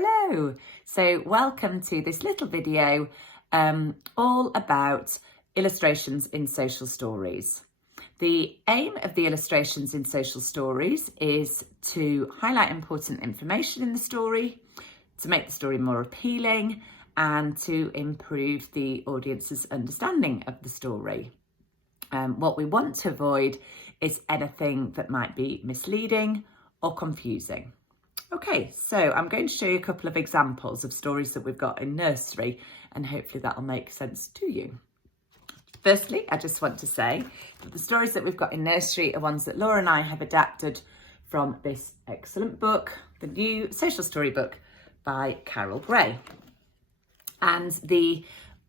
Hello, so welcome to this little video all about illustrations in social stories. The aim of the illustrations in social stories is to highlight important information in the story, to make the story more appealing and to improve the audience's understanding of the story. What we want to avoid is anything that might be misleading or confusing. Okay, so I'm going to show you a couple of examples of stories that we've got in nursery, and hopefully that'll make sense to you. Firstly, I just want to say that the stories that we've got in nursery are ones that Laura and I have adapted from this excellent book, the new social story book by Carol Gray. And the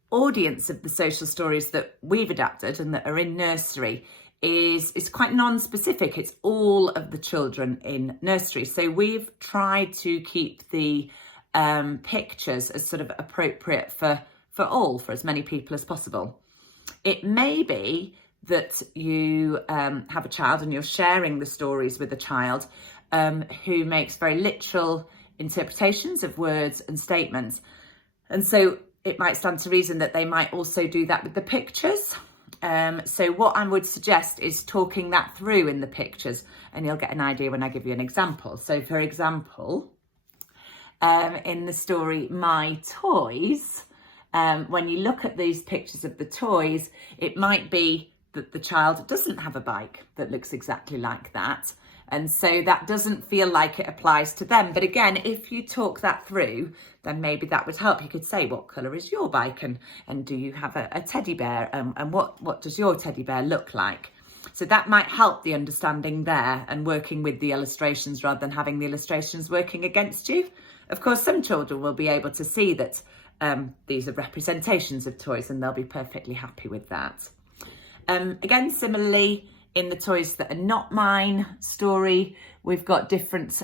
audience of the social stories that we've adapted and that are in nursery is quite non-specific. It's all of the children in nursery. So we've tried to keep the pictures as sort of appropriate for as many people as possible. It may be that you have a child and you're sharing the stories with a child who makes very literal interpretations of words and statements. And so it might stand to reason that they might also do that with the pictures. So what I would suggest is talking that through in the pictures, and you'll get an idea when I give you an example. So for example, in the story My Toys, when you look at these pictures of the toys, it might be that the child doesn't have a bike that looks exactly like that. And so that doesn't feel like it applies to them. But again, if you talk that through, then maybe that would help. You could say, what colour is your bike? And do you have a teddy bear? And what does your teddy bear look like? So that might help the understanding there and working with the illustrations rather than having the illustrations working against you. Of course, some children will be able to see that these are representations of toys and they'll be perfectly happy with that. Again, similarly, in the Toys That Are Not Mine story, we've got different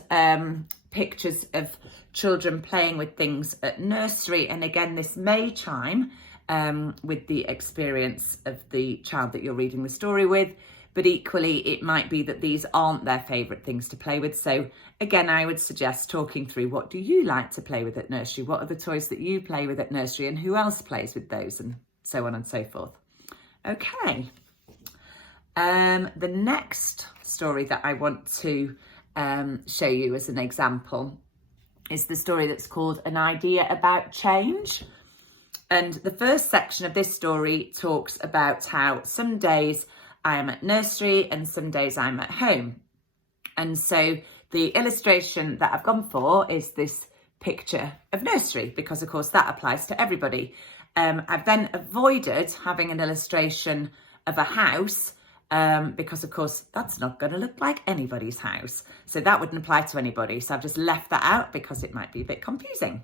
pictures of children playing with things at nursery. And again, this may chime with the experience of the child that you're reading the story with, but equally it might be that these aren't their favourite things to play with. So again, I would suggest talking through, what do you like to play with at nursery? What are the toys that you play with at nursery and who else plays with those, and so on and so forth. Okay. The next story that I want to show you as an example is the story that's called An Idea About Change. And the first section of this story talks about how some days I am at nursery and some days I'm at home. And so the illustration that I've gone for is this picture of nursery, because of course that applies to everybody. I've then avoided having an illustration of a house because of course that's not going to look like anybody's house. So that wouldn't apply to anybody. So I've just left that out because it might be a bit confusing.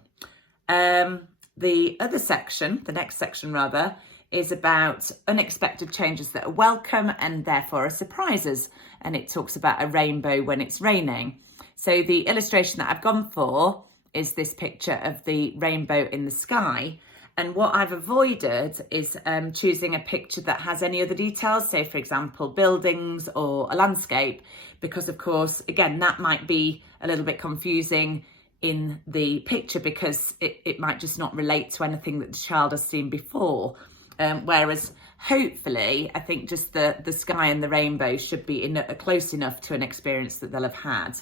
The other section, the next section rather, is about unexpected changes that are welcome and therefore are surprises. And it talks about a rainbow when it's raining. So the illustration that I've gone for is this picture of the rainbow in the sky. And what I've avoided is choosing a picture that has any other details, say, for example, buildings or a landscape, because, of course, again, that might be a little bit confusing in the picture because it might just not relate to anything that the child has seen before. Whereas, hopefully, I think just the sky and the rainbow should be close enough to an experience that they'll have had.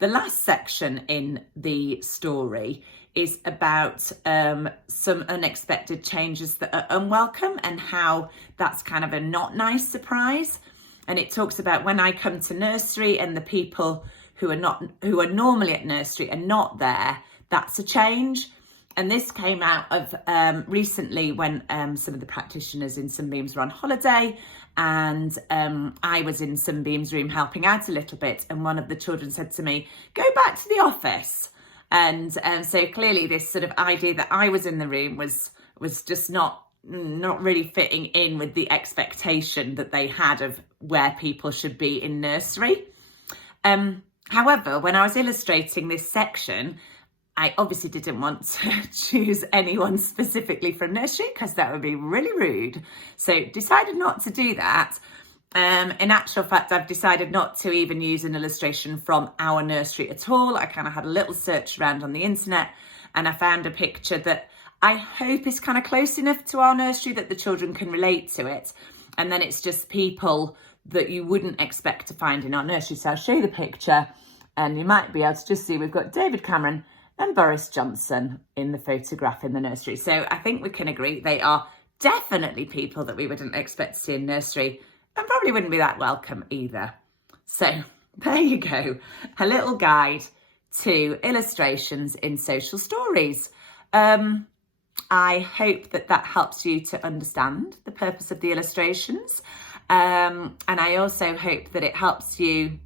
The last section in the story is about some unexpected changes that are unwelcome and how that's kind of a not nice surprise. And it talks about when I come to nursery and the people who are normally at nursery are not there, that's a change. And this came out of recently when some of the practitioners in Sunbeams were on holiday, and I was in Sunbeams' room helping out a little bit, and one of the children said to me, go back to the office. And so clearly this sort of idea that I was in the room was just not really fitting in with the expectation that they had of where people should be in nursery. However, when I was illustrating this section, I obviously didn't want to choose anyone specifically from nursery because that would be really rude. So decided not to do that. In actual fact, I've decided not to even use an illustration from our nursery at all. I kind of had a little search around on the internet and I found a picture that I hope is kind of close enough to our nursery that the children can relate to it. And then it's just people that you wouldn't expect to find in our nursery. So I'll show you the picture and you might be able to just see we've got David Cameron and Boris Johnson in the photograph in the nursery. So I think we can agree they are definitely people that we wouldn't expect to see in nursery and probably wouldn't be that welcome either. So there you go, a little guide to illustrations in social stories. I hope that that helps you to understand the purpose of the illustrations. And I also hope that it helps you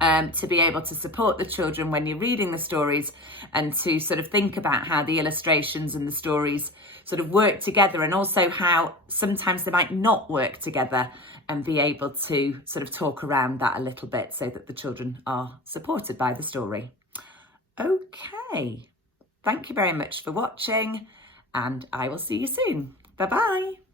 to be able to support the children when you're reading the stories and to sort of think about how the illustrations and the stories sort of work together, and also how sometimes they might not work together, and be able to sort of talk around that a little bit so that the children are supported by the story. Okay, thank you very much for watching and I will see you soon. Bye-bye.